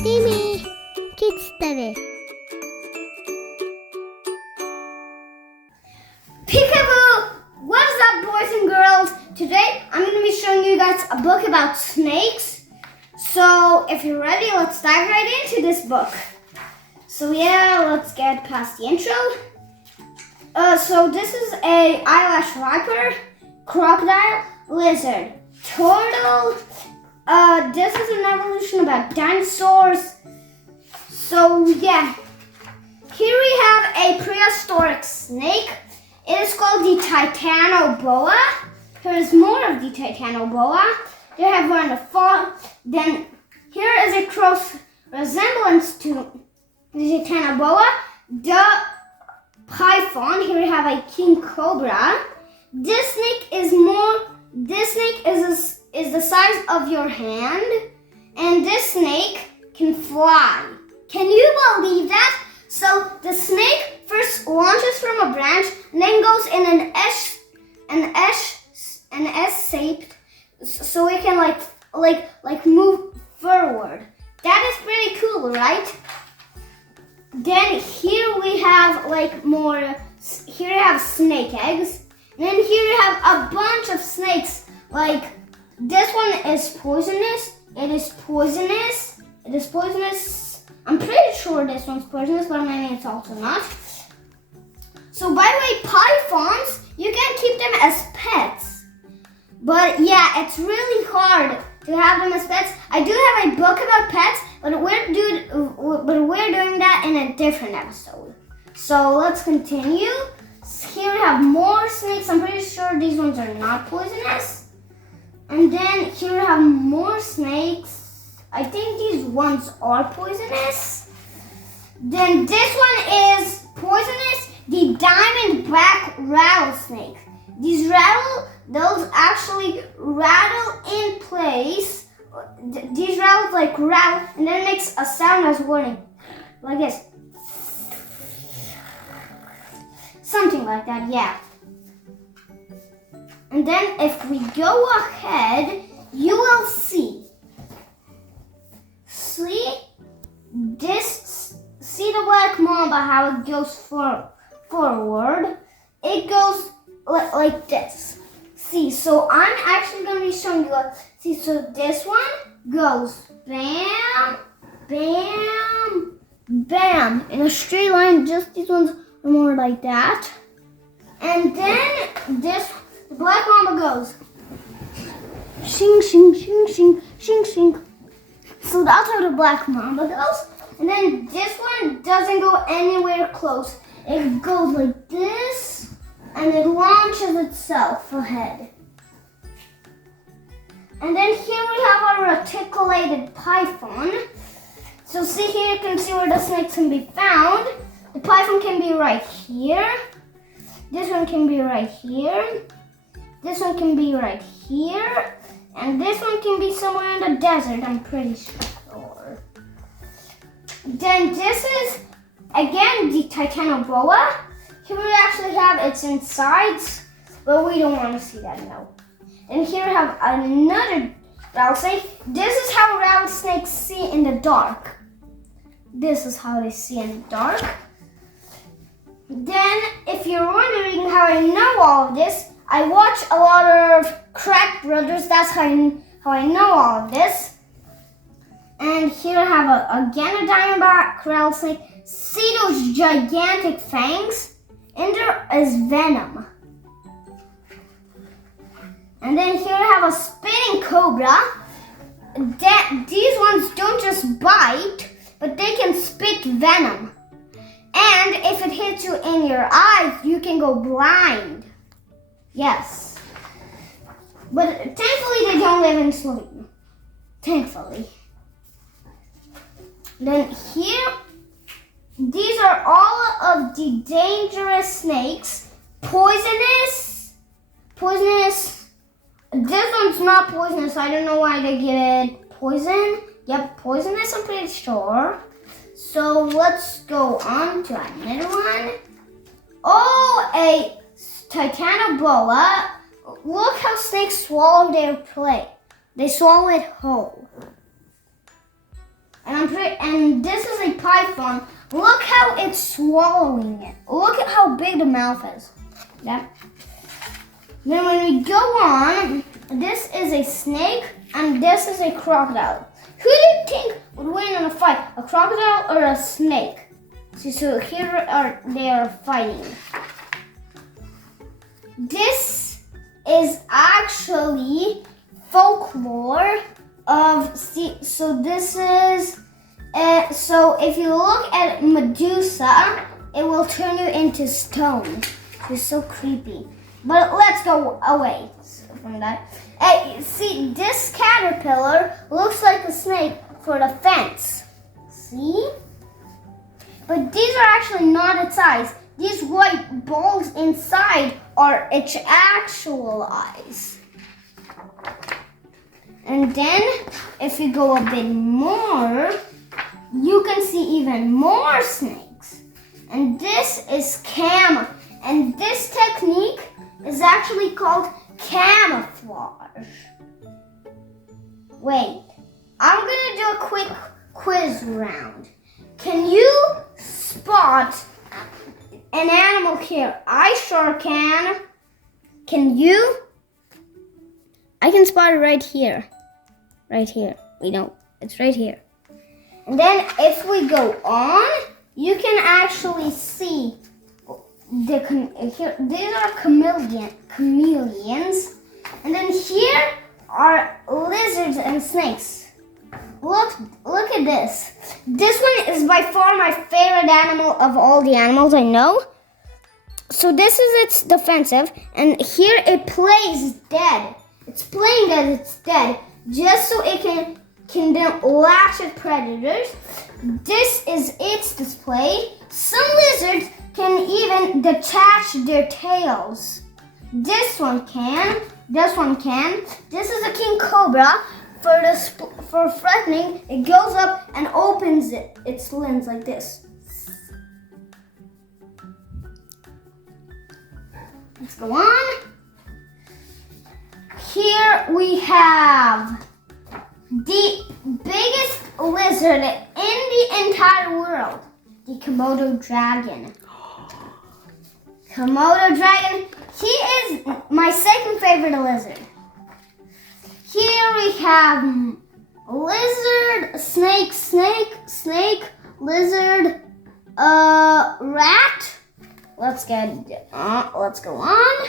TimmyKidsTv. Peekaboo! What's up, boys and girls? Today I'm going to be showing you guys a book about snakes. So if you're ready, let's dive right into this book. So yeah, let's get past the intro. So this is a eyelash viper, crocodile, lizard, turtle. This is an evolution about dinosaurs. So yeah, here we have a prehistoric snake. It is called the titanoboa. Here is more of the titanoboa. They have one in the fall. Then here is a close resemblance to the titanoboa. The python. Here we have a king cobra. This snake is the size of your hand, and this snake can fly. Can you believe that? So the snake first launches from a branch and then goes in an S-shaped, so it can like move forward. That is pretty cool, right? Then here we have here we have snake eggs. And then here we have a bunch of snakes. Like this one is poisonous. It is poisonous. It is poisonous. I'm pretty sure this one's poisonous, but maybe it's also not. So by the way, pythons, you can keep them as pets. But yeah, it's really hard to have them as pets. I do have a book about pets, but we're doing that in a different episode. So let's continue. Here we have more snakes. I'm pretty sure these ones are not poisonous. And then here we have more snakes. I think these ones are poisonous. Then this one is poisonous, the diamondback rattlesnake. Those actually rattle in place. These rattles like rattle, and then it makes a sound as warning, like this. Something like that, yeah. And then if we go ahead, you will see the black mamba, how it goes forward. It goes like this. See, so I'm actually going to be showing you. So this one goes bam, bam, bam, in a straight line. Just these ones are more like that. And then the black mamba goes shing, shing, shing, shing, shing, shing. So that's how the black mamba goes. And then this one doesn't go anywhere close. It goes like this, and it launches itself ahead. And then here we have our reticulated python. So see here, you can see where the snakes can be found. The python can be right here. This one can be right here. This one can be right here. And this one can be somewhere in the desert, I'm pretty sure. Then this is, again, the titanoboa. Here we actually have its insides, but we don't want to see that now. And here we have another rattlesnake. This is how rattlesnakes see in the dark. This is how they see in the dark. Then, if you're wondering how I know all of this, I watch a lot of Crack Brothers. That's how I know all of this. And here I have again a diamondback rattlesnake. See those gigantic fangs? And there is venom. And then here I have a spinning cobra. These ones don't just bite, but they can spit venom. And if it hits you in your eyes, you can go blind. Yes. But thankfully they don't live in Sweden. Thankfully. Then here, these are all of the dangerous snakes. Poisonous. This one's not poisonous. I don't know why they give it poison. Yep, poisonous, I'm pretty sure. So let's go on to another one. Oh, a titanoboa. Look how snakes swallow their prey. They swallow it whole. and this is a python. Look how it's swallowing it. Look at how big the mouth is. Yeah. Then when we go on, this is a snake and this is a crocodile. Who do you think would win in a fight, a crocodile or a snake? See, so here they are fighting. This is actually folklore of, so this is, so if you look at Medusa, it will turn you into stone. It's so creepy. But let's go away from that. See, this caterpillar looks like a snake for the fence. See? But these are actually not its eyes. These white balls inside are its actual eyes. And then, if you go a bit more, you can see even more snakes. And this is and this technique is actually called camouflage. Wait, I'm gonna do a quick quiz round. Can you spot an animal here? I sure can. Can you? I can spot it right here. Right here. We know it's right here. And then if we go on, you can actually see these are chameleons. And then here are lizards and snakes. Look at this. This one is by far my favorite animal of all the animals I know. So this is its defensive, and here it plays dead. It's playing that it's dead, just so it can then latch at predators. This is its display. Some lizards can even detach their tails. This one can. This one can. This is a king cobra. For threatening, it goes up and opens its limbs like this. Let's go on. Here we have the biggest lizard in the entire world, the Komodo dragon. Komodo dragon, he is my second favorite lizard. Here we have lizard, snake, lizard, rat. Let's go on.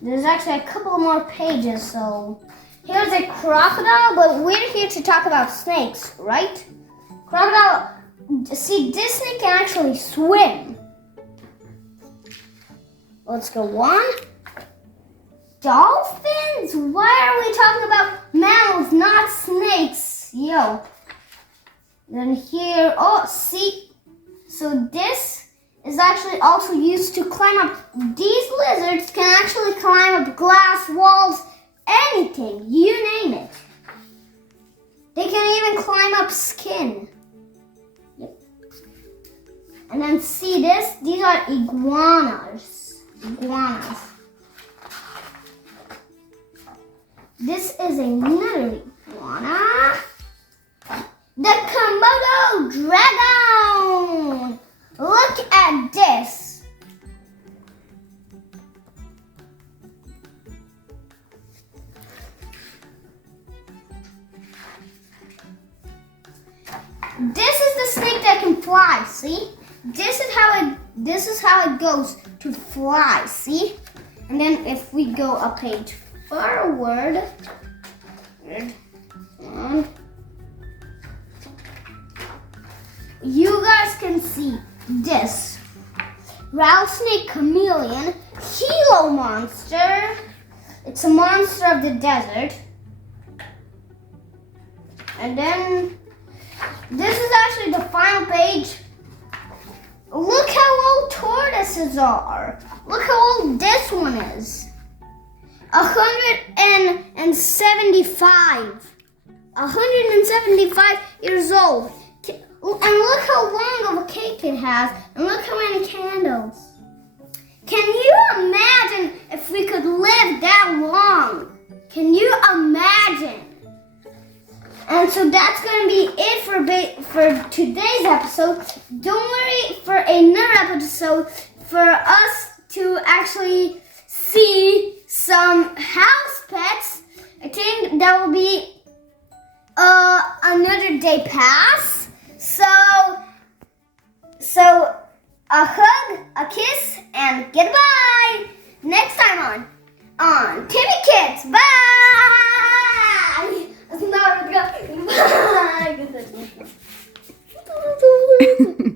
There's actually a couple more pages, so here's a crocodile, but we're here to talk about snakes, right? Crocodile, see, this snake can actually swim. Let's go on. Dolphins? Why are we talking about mammals, not snakes? Yo. Then here, oh, see, so this is actually also used to climb up. These lizards can actually climb up glass walls, anything, you name it. They can even climb up skin. Yep. And then see this? These are iguanas. This is another iguana. The Komodo dragon. Look at this. This is the snake that can fly, see? This is how it goes to fly, see? And then if we go a page forward, you guys can see this rattlesnake chameleon, Gila monster. It's a monster of the desert. And then this is actually the final page. Look how old tortoises are. Look how old this one is. 175 years old. And look how long of a cake it has. And look how many candles. Can you imagine if we could live that long? Can you imagine? And And so that's going to be it for today's episode. Don't worry for another episode for us to actually see some house pets. I think that will be another day pass. So a hug, a kiss, and goodbye. Next time on Timmy Kids. Bye. Bye.